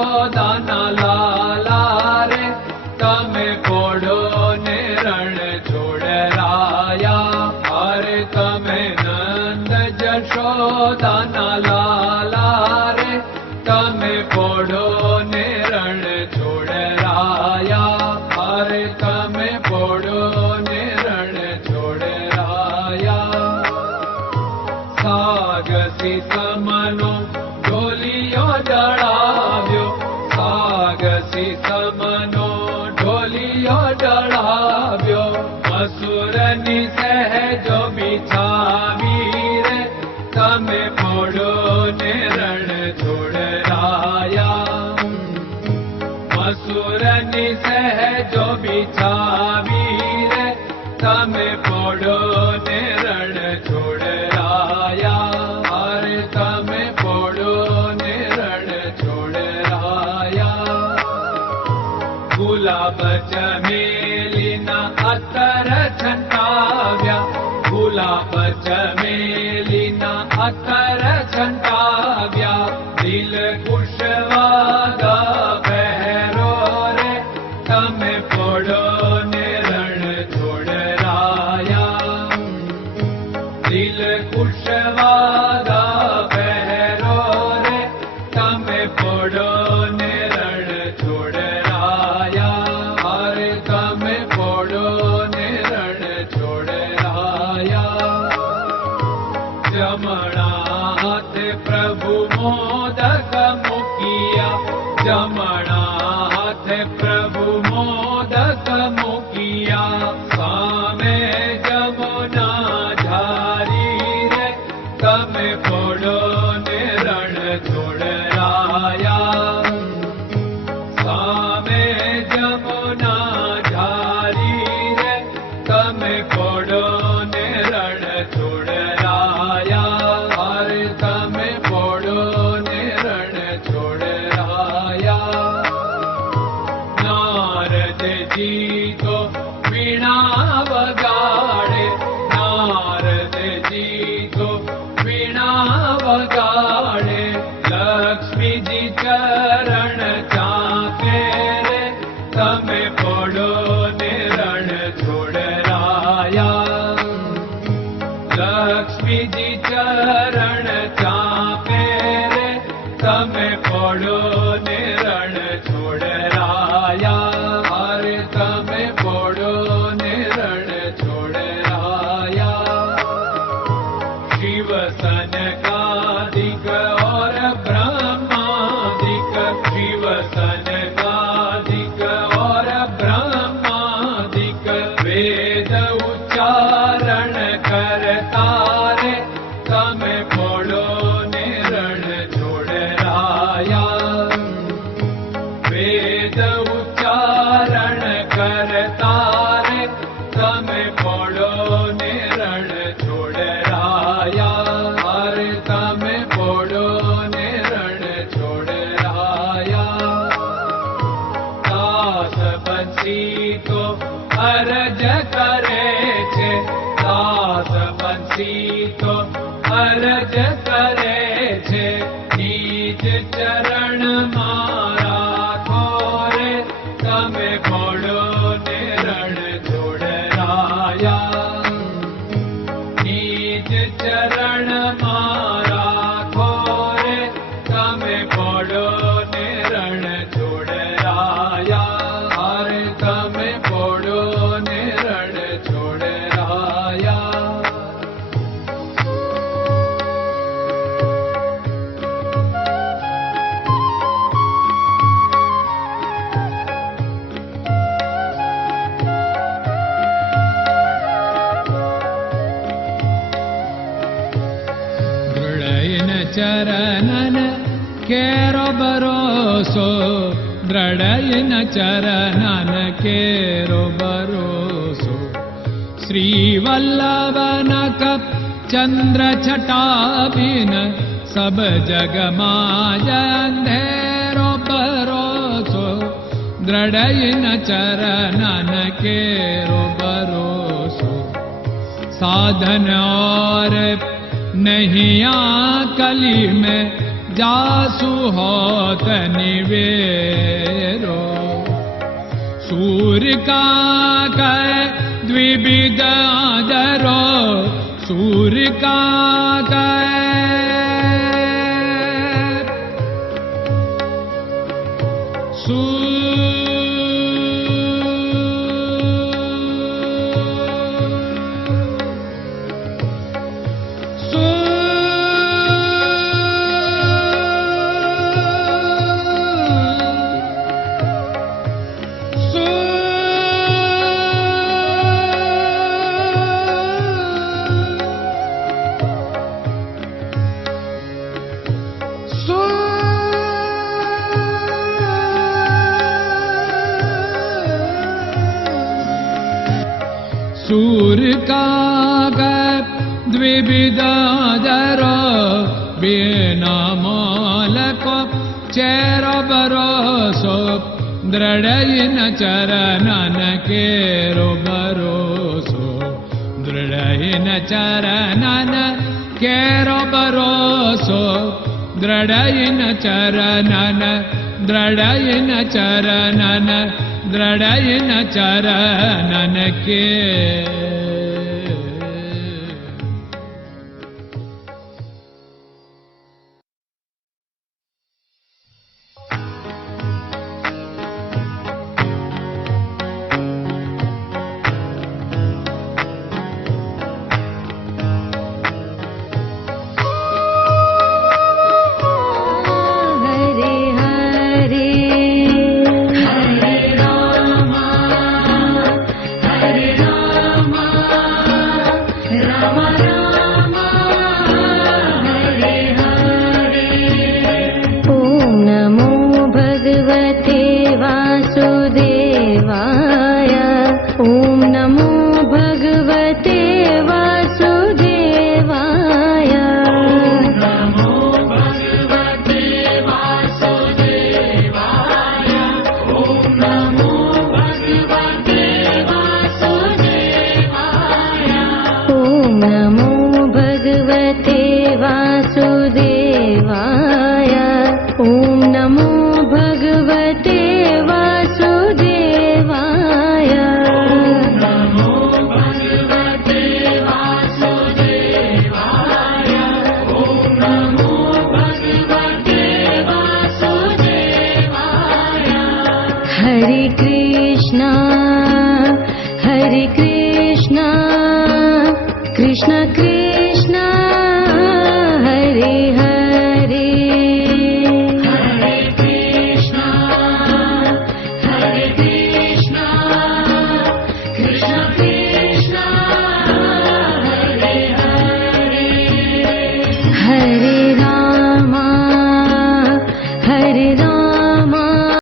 જશોદાના લાલા રે તમે પોડો ને રણ છોડરાયા. અરે તમે નંદ જશોદાના લાલા રે તમે પોડો ને રણ છોડરાયા. અરે તમે પોડો ને રણ છોડરાયા. સાગસી સમનો ઢોલિયો ડળાવ્યો, સાગસી સમનો ઢોલિયો ડળાવ્યો. મસૂરની સહેજો બિછાવી રે તમે પોડો ને રણ છોડરાયા. મસૂરની સહેજો બિછાવી રે તમે પોડો ને રણ છોડરાયા. અરે તમે પોડો ને રણ છોડરાયા. ગુલાબ ચમેલીના અત્તર છંટાવ્યા, ગુલાબ ચમેલીના અત્તર છંટાવ્યા. દિલ કુશવાદા પહેરો રે તમે પોડો ને રણ છોડરાયા. દિલ કુશવાદા પહેરો રે તમે પોડો ને રણ છોડરાયા. અરે તમે પોડો ને રણ છોડરાયા. જમણા હાથે પ્રભુ મોદક મૂકિયા, જમણા હાથે પ્રભુ મોદક મૂકિયા. સામે જમુના ઝારી રે તમે પોડો ને રણ છોડરાયા. સામે જમુના ઝારી રે તમે પોડો ને રણ છોડરાયા. અરે તમે પોડો ને રણ છોડરાયા. નારદજી તો વીણા વગાડે, નારદજી તો વીણા વગાડે. લક્ષ્મીજી ચરણ ચાકે રે તમે પોડો ને રણ છોડરાયા. લક્ષ્મીજી ચરણ ચાપે રે તમે પોડો ને રણ છોડરાયા. અરે તમે પોડો ને રણ છોડરાયા. શિવ સનકાદિક और ब्रह्मादिक, शिव सनकादिक और ब्रह्मादिक. वेद उच्चारण करता रे તમે પોડો ને રણ છોડરાયા. વેદ ઉચ્ચારણ કરતા રે તમે પોડો ને રણ છોડરાયા. અરે તમે પોડો ને રણ છોડરાયા. દાસ બંસી તો અરજ કરે છે, દાસ બંસી તો અરજ કરે છે. નીચ ચરણ મારા ખોરે તમે પોડો ને રણ છોડરાયા. નીચ ચરણ મારા ખોરે તમે પોડો ને રણ છોડરાયા. અરે તમે પોડો ને રણ છોડરાયા. ચરણન કેરો ભરોસો, દ્રઢયન ચરણન કેરો ભરોસો. શ્રી વલ્લભન કપ ચંદ્ર છટાબિન સબ જગમાં અંધેરો ભરોસો. દ્રઢયન ચરણન કેરો ભરોસો. साधन और नहीं कली में जासु होत निवेरो। सूर्य का कै द्विविध आदरो, सूर्य का सूर्य का द्विविधादरो, बिना मोल को चेर भरोसो, दृढ़ चरणन केरो भरोसो, दृढ़ चरणन केरो भरोसो, दृढ़ चरणन, दृढ़ चरणन, दृढ़ चरणन के। Krishna Krishna